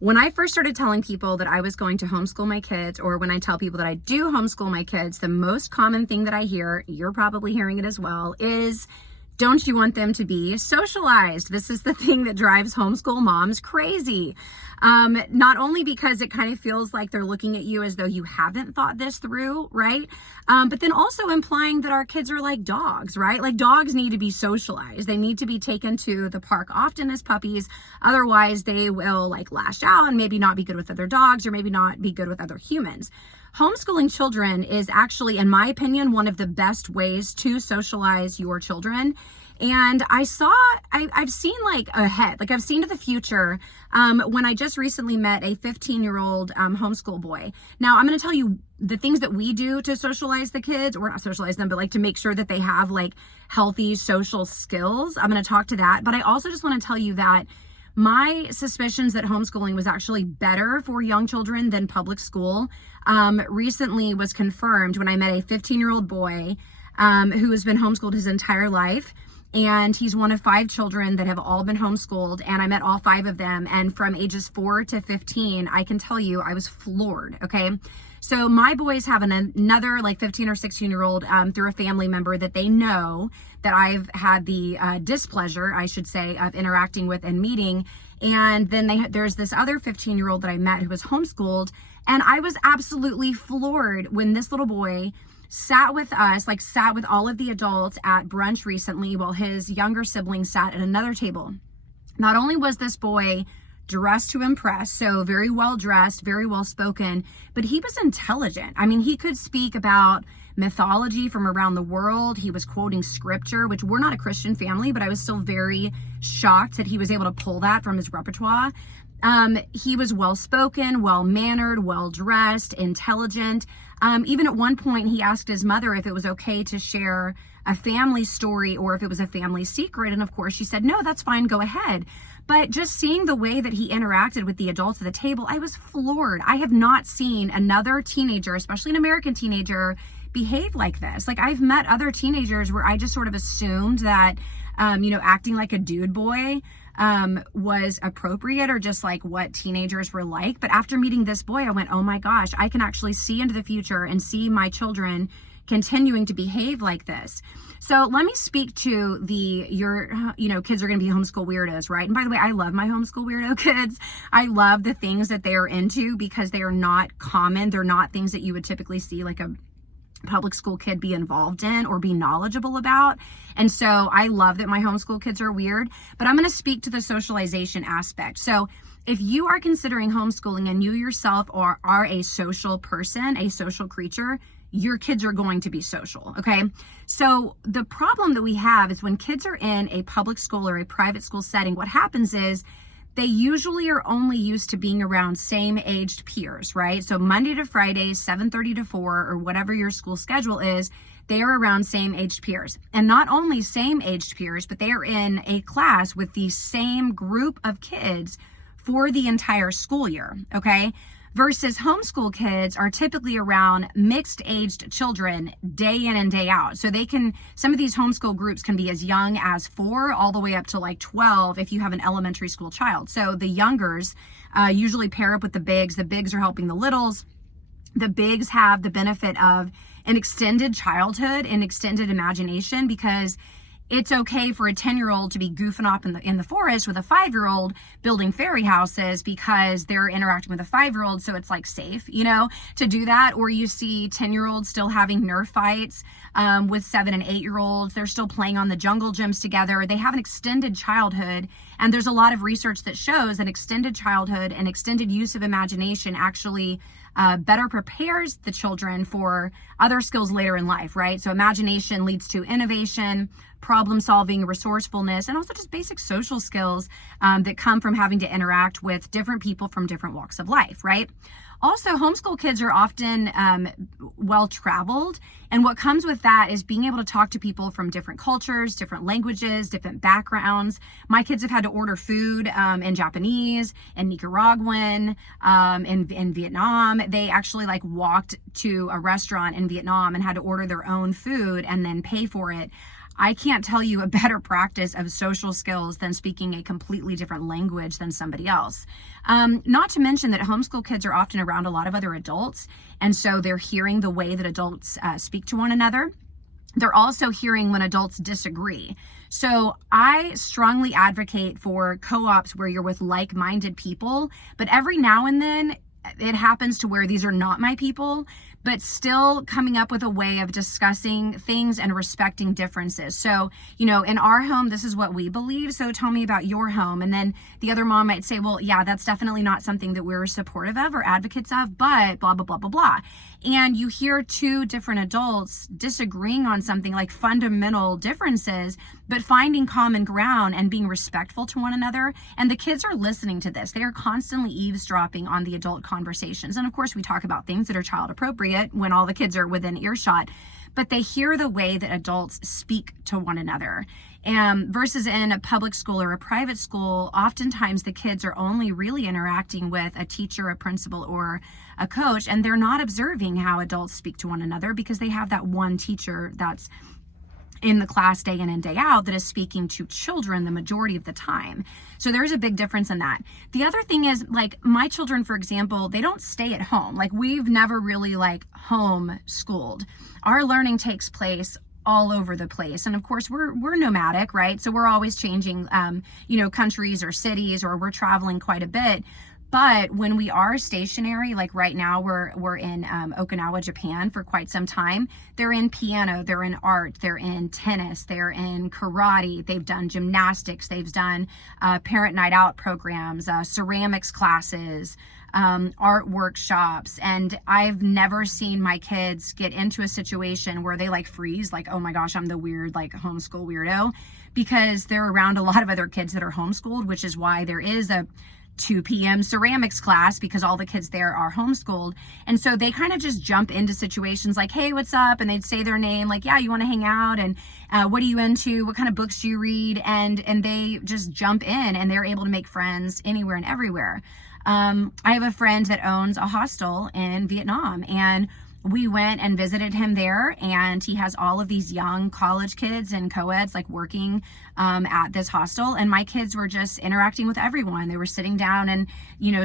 When I first started telling people that I was going to homeschool my kids, or when I tell people that I do homeschool my kids, the most common thing that I hear, you're probably hearing it as well, is don't you want them to be socialized? This is the thing that drives homeschool moms crazy. Not only because it kind of feels like they're looking at you as though you haven't thought this through, right? But then also implying that our kids are like dogs, right? Like dogs need to be socialized. They need to be taken to the park often as puppies. Otherwise, they will like lash out and maybe not be good with other dogs or maybe not be good with other humans. Homeschooling children is actually, in my opinion, one of the best ways to socialize your children. And I've seen like ahead, like I've seen to the future when I just recently met a 15-year-old homeschool boy. Now I'm going to tell you the things that we do to socialize the kids, or not socialize them, but like to make sure that they have like healthy social skills. I'm going to talk to that. But I also just want to tell you that my suspicions that homeschooling was actually better for young children than public school recently was confirmed when I met a 15-year-old boy who has been homeschooled his entire life. And he's one of 5 children that have all been homeschooled. And I met all 5 of them. And from ages 4 to 15, I can tell you, I was floored. Okay. So my boys have another like 15 or 16-year-old through a family member that they know that I've had the displeasure, I should say, of interacting with and meeting. And then there's this other 15-year-old that I met who was homeschooled. And I was absolutely floored when this little boy sat with all of the adults at brunch recently while his younger sibling sat at another table. Not only was this boy dressed to impress, so very well dressed, very well spoken, but he was intelligent. I mean, he could speak about mythology from around the world. He was quoting scripture, which we're not a Christian family, but I was still very shocked that he was able to pull that from his repertoire. He was well-spoken, well-mannered, well-dressed, intelligent. Even at one point, he asked his mother if it was okay to share a family story or if it was a family secret. And of course, she said, no, that's fine, go ahead. But just seeing the way that he interacted with the adults at the table, I was floored. I have not seen another teenager, especially an American teenager, behave like this. Like I've met other teenagers where I just sort of assumed that, acting like a dude boy was appropriate or just like what teenagers were like. But after meeting this boy, I went, oh my gosh, I can actually see into the future and see my children continuing to behave like this. So let me speak to kids are going to be homeschool weirdos, right? And by the way, I love my homeschool weirdo kids. I love the things that they are into because they are not common. They're not things that you would typically see like a public school kid be involved in or be knowledgeable about. And so I love that my homeschool kids are weird, but I'm going to speak to the socialization aspect. So if you are considering homeschooling and you yourself are a social person, a social creature, your kids are going to be social. Okay. So the problem that we have is when kids are in a public school or a private school setting, what happens is they usually are only used to being around same aged peers, right? So Monday to Friday, 7:30 to 4, or whatever your school schedule is, they are around same aged peers. And not only same aged peers, but they are in a class with the same group of kids for the entire school year, okay? Versus homeschool kids are typically around mixed aged children day in and day out. So some of these homeschool groups can be as young as 4 all the way up to like 12 if you have an elementary school child. So the youngers usually pair up with the bigs. The bigs are helping the littles. The bigs have the benefit of an extended childhood and extended imagination because it's okay for a 10-year-old to be goofing off in the forest with a 5-year-old building fairy houses because they're interacting with a 5-year-old. So it's like safe, to do that. Or you see 10-year-olds still having Nerf fights with 7 and 8-year-olds. They're still playing on the jungle gyms together. They have an extended childhood. And there's a lot of research that shows an extended childhood and extended use of imagination actually better prepares the children for other skills later in life, right? So imagination leads to innovation, problem solving, resourcefulness, and also just basic social skills that come from having to interact with different people from different walks of life, right? Also, homeschool kids are often well-traveled, and what comes with that is being able to talk to people from different cultures, different languages, different backgrounds. My kids have had to order food in Japanese, in Nicaraguan, in Vietnam. They actually walked to a restaurant in Vietnam and had to order their own food and then pay for it. I can't tell you a better practice of social skills than speaking a completely different language than somebody else. Not to mention that homeschool kids are often around a lot of other adults, and so they're hearing the way that adults speak to one another. They're also hearing when adults disagree. So I strongly advocate for co-ops where you're with like-minded people, but every now and then it happens to where these are not my people, but still coming up with a way of discussing things and respecting differences. So, in our home, this is what we believe. So tell me about your home. And then the other mom might say, well, yeah, that's definitely not something that we're supportive of or advocates of, but blah, blah, blah, blah, blah. And you hear two different adults disagreeing on something like fundamental differences, but finding common ground and being respectful to one another. And the kids are listening to this. They are constantly eavesdropping on the adult conversations. And of course, we talk about things that are child appropriate when all the kids are within earshot, but they hear the way that adults speak to one another. Versus in a public school or a private school, oftentimes the kids are only really interacting with a teacher, a principal, or a coach, and they're not observing how adults speak to one another because they have that one teacher that's in the class day in and day out that is speaking to children the majority of the time. So there's a big difference in that. The other thing is, like, my children, for example, they don't stay at home. Like, we've never really homeschooled. Our learning takes place all over the place. And of course, we're nomadic, right? So we're always changing, countries or cities, or we're traveling quite a bit. But when we are stationary, like right now, we're in Okinawa, Japan for quite some time. They're in piano, they're in art, they're in tennis, they're in karate, they've done gymnastics, they've done parent night out programs, ceramics classes, art workshops. And I've never seen my kids get into a situation where they freeze, like, oh my gosh, I'm the weird, homeschool weirdo, because they're around a lot of other kids that are homeschooled, which is why there is a 2 p.m. ceramics class, because all the kids there are homeschooled. And so they kind of just jump into situations like, hey, what's up? And they'd say their name, like, yeah, you want to hang out? And what are you into? What kind of books do you read? And they just jump in, and they're able to make friends anywhere and everywhere. I have a friend that owns a hostel in Vietnam, and we went and visited him there, and he has all of these young college kids and co-eds working at this hostel. And my kids were just interacting with everyone. They were sitting down and,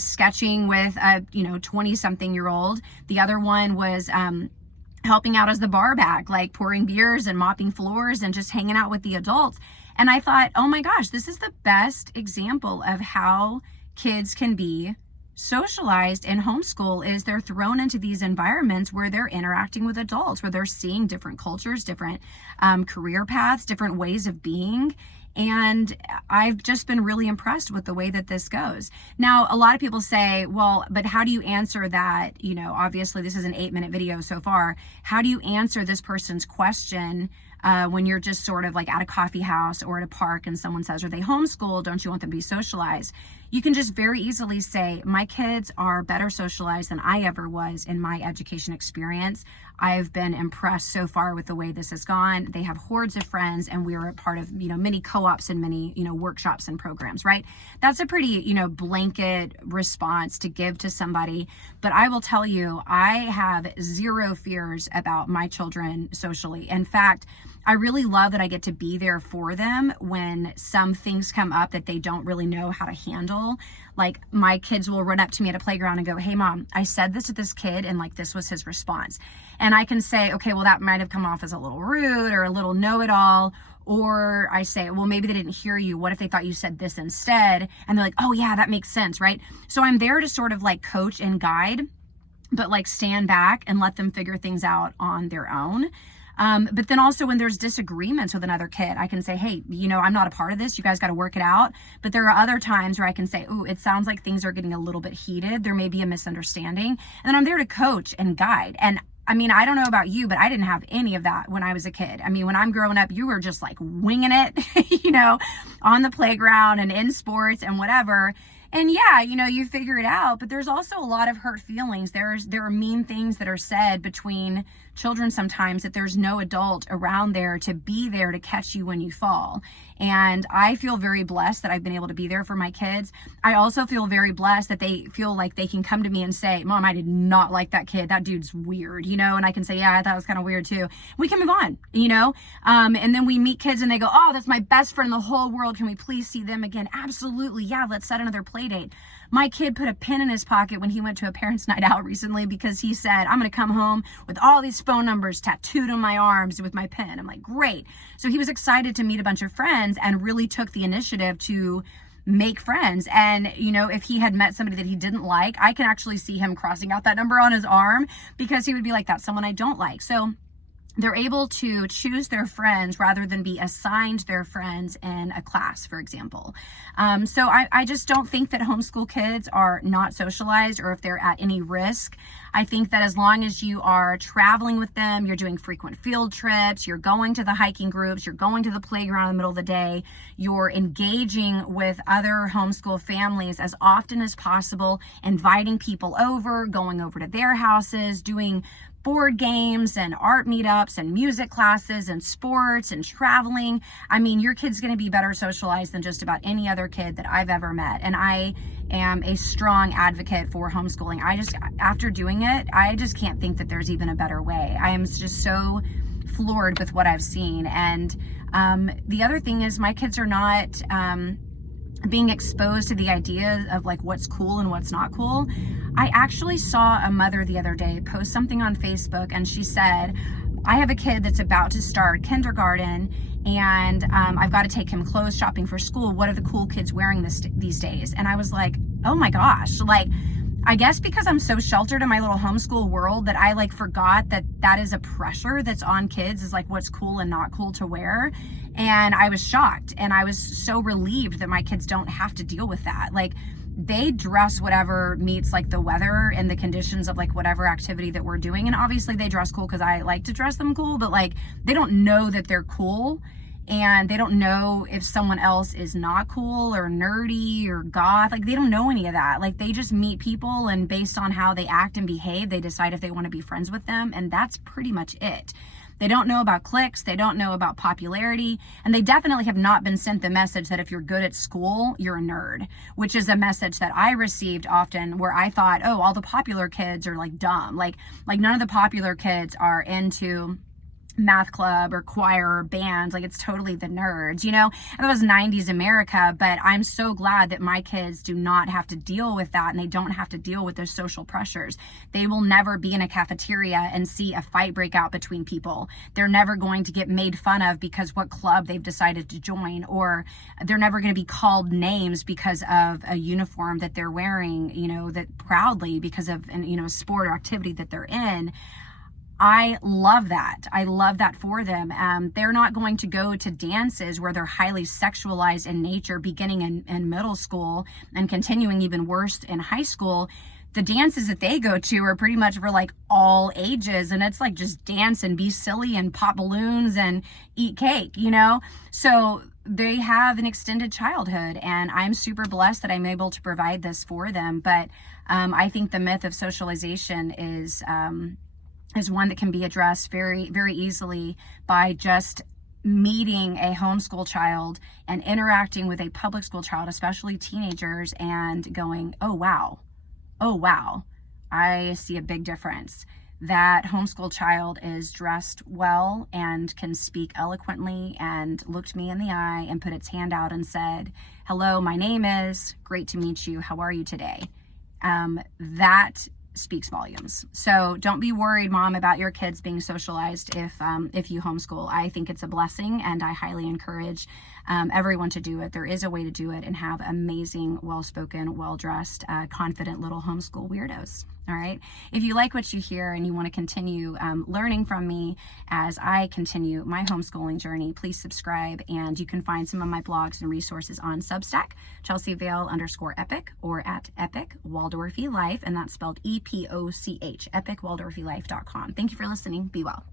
sketching with a, 20-something-year-old. The other one was helping out as the bar back, pouring beers and mopping floors and just hanging out with the adults. And I thought, oh my gosh, this is the best example of how kids can be socialized in homeschool. Is they're thrown into these environments where they're interacting with adults, where they're seeing different cultures, different career paths, different ways of being. And I've just been really impressed with the way that this goes. Now, a lot of people say, well, but how do you answer that? Obviously this is an 8-minute video so far. How do you answer this person's question when you're just sort of at a coffee house or at a park and someone says, are they homeschooled? Don't you want them to be socialized? You can just very easily say, my kids are better socialized than I ever was in my education experience. I've been impressed so far with the way this has gone. They have hordes of friends, and we're a part of, many co-ops and many, workshops and programs, right? That's a pretty, blanket response to give to somebody. But I will tell you, I have zero fears about my children socially. In fact, I really love that I get to be there for them when some things come up that they don't really know how to handle. Like, my kids will run up to me at a playground and go, hey mom, I said this to this kid and this was his response. And I can say, okay, well, that might have come off as a little rude or a little know-it-all. Or I say, well, maybe they didn't hear you. What if they thought you said this instead? And they're like, oh yeah, that makes sense, right? So I'm there to sort of coach and guide, but stand back and let them figure things out on their own. But then also when there's disagreements with another kid, I can say, hey, I'm not a part of this. You guys got to work it out. But there are other times where I can say, ooh, it sounds like things are getting a little bit heated. There may be a misunderstanding. And then I'm there to coach and guide. And I don't know about you, but I didn't have any of that when I was a kid. When I'm growing up, you were just winging it, on the playground and in sports and whatever. And yeah, you figure it out, but there's also a lot of hurt feelings. There are mean things that are said between children sometimes that there's no adult around there to be there to catch you when you fall. And I feel very blessed that I've been able to be there for my kids. I also feel very blessed that they feel like they can come to me and say, Mom, I did not like that kid. That dude's weird, and I can say, yeah, I thought it was kind of weird too. We can move on, and then we meet kids and they go, oh, that's my best friend in the whole world. Can we please see them again? Absolutely. Yeah, let's set another play date. My kid put a pin in his pocket when he went to a parents' night out recently because he said, I'm going to come home with all these phone numbers tattooed on my arms with my pen. I'm like, great. So he was excited to meet a bunch of friends and really took the initiative to make friends. And, if he had met somebody that he didn't like, I can actually see him crossing out that number on his arm because he would be like, that's someone I don't like. So they're able to choose their friends rather than be assigned their friends in a class, for example. So I just don't think that homeschool kids are not socialized or if they're at any risk. I think that as long as you are traveling with them, you're doing frequent field trips, you're going to the hiking groups, you're going to the playground in the middle of the day, you're engaging with other homeschool families as often as possible, inviting people over, going over to their houses, doing board games and art meetups and music classes and sports and traveling. I mean, your kid's going to be better socialized than just about any other kid that I've ever met. And I am a strong advocate for homeschooling. After doing it, I just can't think that there's even a better way. I am just so floored with what I've seen. And the other thing is my kids are not being exposed to the idea of like what's cool and what's not cool. I actually saw a mother the other day post something on Facebook and she said, I have a kid that's about to start kindergarten and I've got to take him clothes shopping for school. What are the cool kids wearing these days? And I was like, oh my gosh, like, I guess because I'm so sheltered in my little homeschool world that I forgot that is a pressure that's on kids, is like what's cool and not cool to wear. And I was shocked and I was so relieved that my kids don't have to deal with that. Like they dress whatever meets the weather and the conditions of whatever activity that we're doing. And obviously they dress cool because I like to dress them cool, but they don't know that they're cool. And they don't know if someone else is not cool or nerdy or goth. They don't know any of that. They just meet people and based on how they act and behave, they decide if they want to be friends with them. And that's pretty much it. They don't know about cliques. They don't know about popularity. And they definitely have not been sent the message that if you're good at school, you're a nerd, which is a message that I received often where I thought, oh, all the popular kids are dumb. Like none of the popular kids are into math club or choir or bands. It's totally the nerds, and that was 90s America. But I'm so glad that my kids do not have to deal with that and they don't have to deal with those social pressures. They will never be in a cafeteria and see a fight break out between people. They're never going to get made fun of because what club they've decided to join, or they're never going to be called names because of a uniform that they're wearing, that proudly because of a sport or activity that they're in. I love that. I love that for them. They're not going to go to dances where they're highly sexualized in nature beginning in middle school and continuing even worse in high school. The dances that they go to are pretty much for all ages. And it's just dance and be silly and pop balloons and eat cake, So they have an extended childhood and I'm super blessed that I'm able to provide this for them. But I think the myth of socialization is one that can be addressed very, very easily by just meeting a homeschool child and interacting with a public school child, especially teenagers, and going, oh, wow, I see a big difference. That homeschool child is dressed well and can speak eloquently and looked me in the eye and put its hand out and said, hello, my name is, great to meet you, how are you today? That speaks volumes. So don't be worried, Mom, about your kids being socialized if you homeschool. I think it's a blessing and I highly encourage everyone to do it. There is a way to do it and have amazing, well-spoken, well-dressed, confident little homeschool weirdos. All right. If you like what you hear and you want to continue learning from me as I continue my homeschooling journey, please subscribe. And you can find some of my blogs and resources on Substack, ChelseaVail_epic, or at Epic Waldorfy Life. And that's spelled EPOCH, epicwaldorfylife.com. Thank you for listening. Be well.